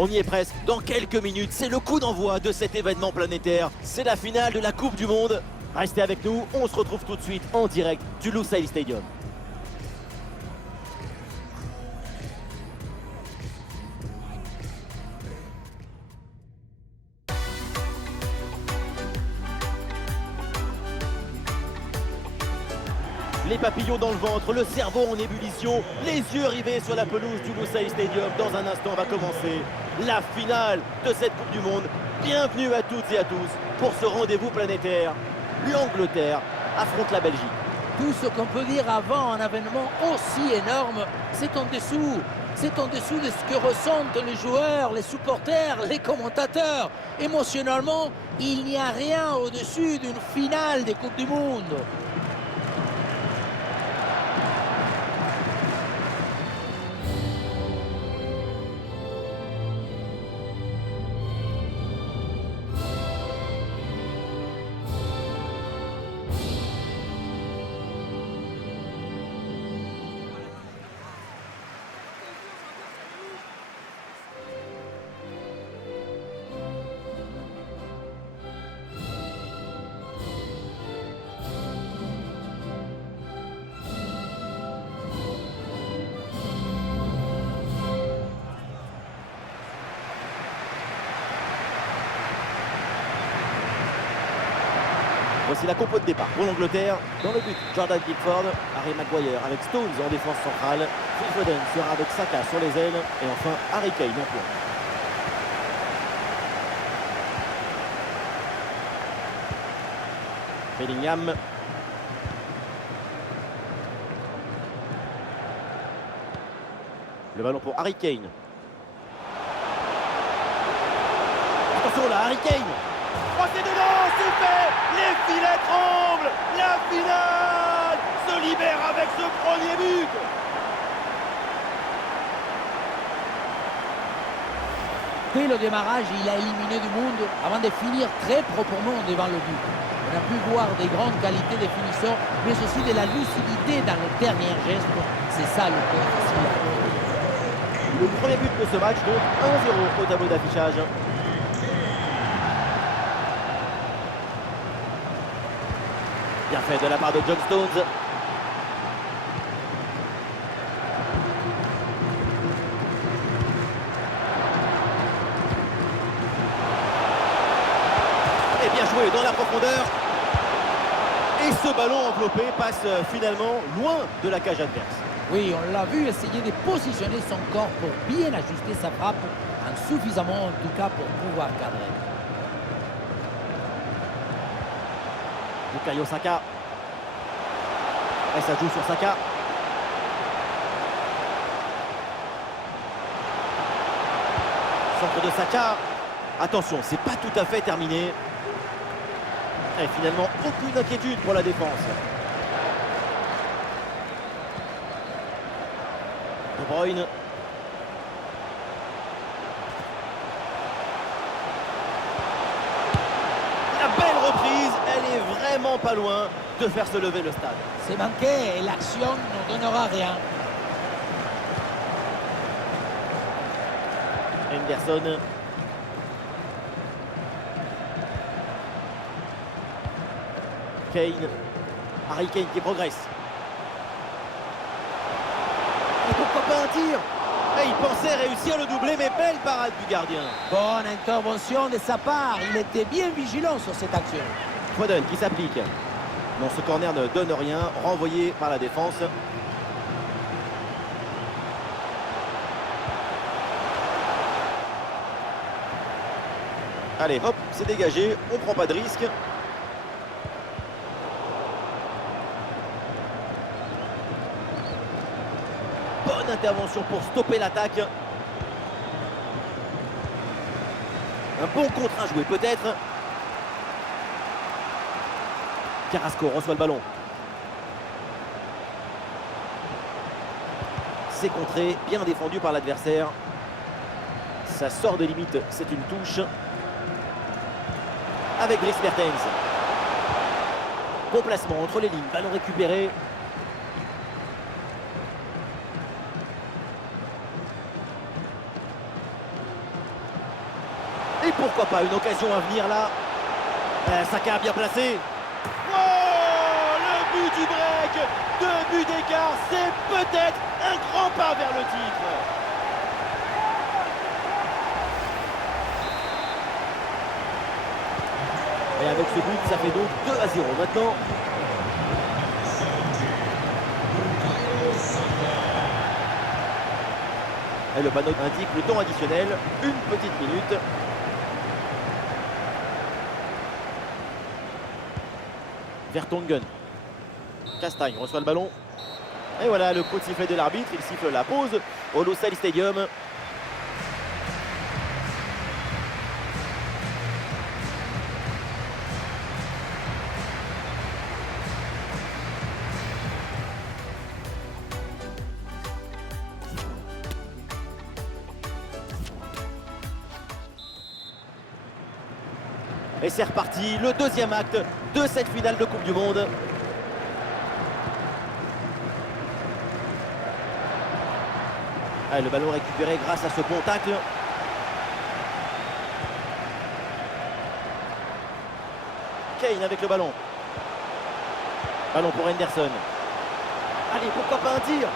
On y est presque. Dans quelques minutes, c'est le coup d'envoi de cet événement planétaire. C'est la finale de la Coupe du Monde. Restez avec nous, on se retrouve tout de suite en direct du Lusail Stadium. Les papillons dans le ventre, le cerveau en ébullition, les yeux rivés sur la pelouse du Lusail Stadium. Dans un instant va commencer la finale de cette Coupe du Monde. Bienvenue à toutes et à tous pour ce rendez-vous planétaire. L'Angleterre affronte la Belgique. Tout ce qu'on peut dire avant un événement aussi énorme, c'est en dessous. C'est en dessous de ce que ressentent les joueurs, les supporters, les commentateurs. Émotionnellement, il n'y a rien au-dessus d'une finale des Coupes du Monde. Voici la compo de départ pour l'Angleterre. Dans le but, Jordan Pickford, Harry Maguire avec Stones en défense centrale. Phil Foden sera avec Saka sur les ailes. Et enfin, Harry Kane en pointe. Bellingham. Le ballon pour Harry Kane. Attention là, Harry Kane. Oh, c'est dedans, c'est fait. Les filets tremblent. La finale se libère avec ce premier but. Dès le démarrage, il a éliminé du monde avant de finir très proprement devant le but. On a pu voir des grandes qualités des finisseurs, mais aussi de la lucidité dans les derniers gestes. C'est ça le point difficile. Le premier but de ce match, donc 1-0 au tableau d'affichage. Bien fait de la part de John Stones. Et bien joué dans la profondeur. Et ce ballon enveloppé passe finalement loin de la cage adverse. Oui, on l'a vu essayer de positionner son corps pour bien ajuster sa frappe, insuffisamment en tout cas pour pouvoir cadrer. Bukayo Saka. Et ça joue sur Saka. Centre de Saka. Attention, c'est pas tout à fait terminé. Et finalement, aucune inquiétude pour la défense. De Bruyne. La belle reprise, elle est vraiment pas loin de faire se lever le stade. C'est manqué et l'action ne donnera rien. Henderson. Kane. Harry Kane qui progresse. Et pourquoi pas un tir? Et il pensait réussir le doublé, mais belle parade du gardien. Bonne intervention de sa part. Il était bien vigilant sur cette action. Foden qui s'applique. Non, ce corner ne donne rien. Renvoyé par la défense. Allez, hop, c'est dégagé. On prend pas de risque. Bonne intervention pour stopper l'attaque. Un bon contre à jouer peut-être. Carrasco reçoit le ballon. C'est contré, bien défendu par l'adversaire. Ça sort de limite, c'est une touche. Avec Dries Mertens. Bon placement entre les lignes, ballon récupéré. pourquoi pas une occasion à venir là. Saka bien placé. Oh, le but du break, 2 buts d'écart, c'est peut-être un grand pas vers le titre. Et avec ce but, ça fait donc 2-0 maintenant. Et le panneau indique le temps additionnel, une petite minute. Vertonghen. Castagne reçoit le ballon. Et voilà le coup de sifflet de l'arbitre. Il siffle la pause au Lusail Stadium. Et c'est reparti, le deuxième acte de cette finale de Coupe du Monde. Allez, le ballon récupéré grâce à ce bon tacle. Kane avec le ballon. Ballon pour Henderson. Allez, pourquoi pas un tir?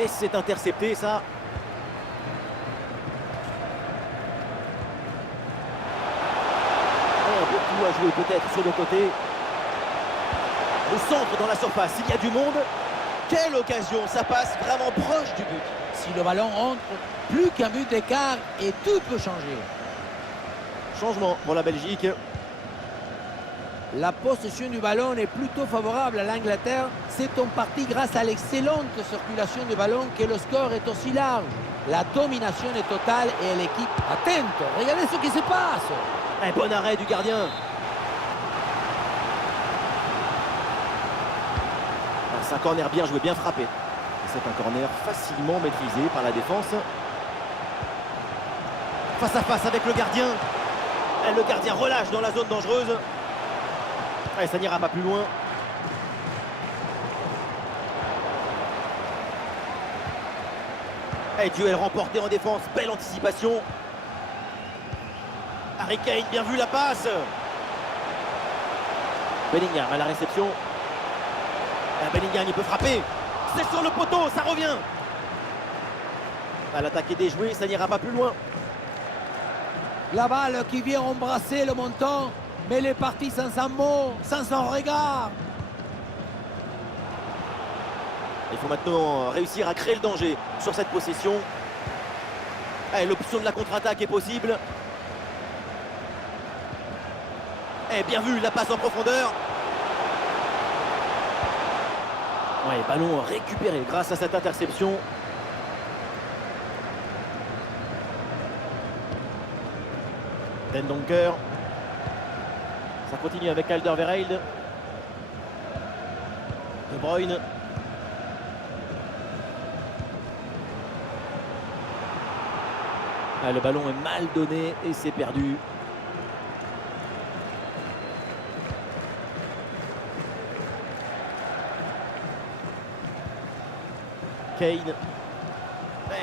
Et c'est intercepté ça. Beaucoup à jouer peut-être sur le côté. Au centre dans la surface, il y a du monde. Quelle occasion, ça passe vraiment proche du but. Si le ballon rentre, plus qu'un but d'écart et tout peut changer. Changement pour la Belgique. La possession du ballon est plutôt favorable à l'Angleterre. C'est en partie grâce à l'excellente circulation du ballon que le score est aussi large. La domination est totale et l'équipe attente. Regardez ce qui se passe. Un bon arrêt du gardien. C'est un corner bien joué, bien frappé. C'est un corner facilement maîtrisé par la défense. Face à face avec le gardien. Et le gardien relâche dans la zone dangereuse. Et ça n'ira pas plus loin. Et duel remporté en défense. Belle anticipation. Harry Kane, bien vu la passe. Bellingham à la réception. Bellingham, il peut frapper. C'est sur le poteau, ça revient. L'attaque est déjouée, ça n'ira pas plus loin. La balle qui vient embrasser le montant, mais elle est partie sans un mot, sans son regard. Il faut maintenant réussir à créer le danger sur cette possession. L'option de la contre-attaque est possible. Bien vu, la passe en profondeur. Ouais, ballon récupéré grâce à cette interception. Dendoncker. Ça continue avec Alderweireld. De Bruyne. Le ballon est mal donné et c'est perdu. Kane.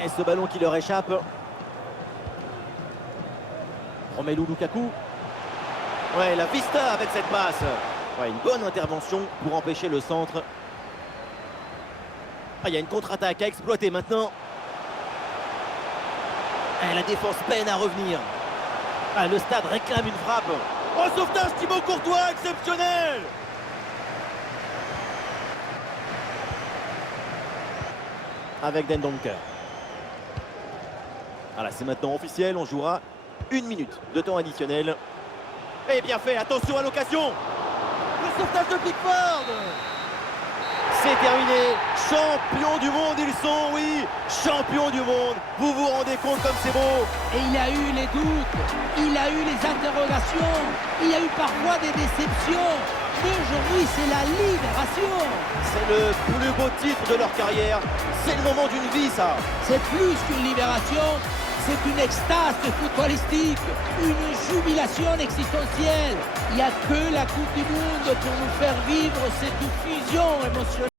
Et ce ballon qui leur échappe. Romelu Lukaku. Ouais, la vista avec cette passe. Ouais, une bonne intervention pour empêcher le centre. Il y a une contre-attaque à exploiter maintenant. La défense peine à revenir. Le stade réclame une frappe. Oh, sauvetage Thibaut Courtois, exceptionnel! Avec Dendoncker. Voilà, c'est maintenant officiel, on jouera 1 minute de temps additionnel. Et bien fait, attention à l'occasion. Le sauvetage de Pickford. C'est terminé. Champions du monde, ils sont, oui. Champions du monde. Vous vous rendez compte comme c'est beau? Et il a eu les doutes, il a eu les interrogations, il y a eu parfois des déceptions. Mais aujourd'hui, c'est la libération. C'est le plus beau titre de leur carrière. C'est le moment d'une vie, ça. C'est plus qu'une libération, c'est une extase footballistique, une jubilation existentielle. Il n'y a que la Coupe du Monde pour nous faire vivre cette fusion émotionnelle.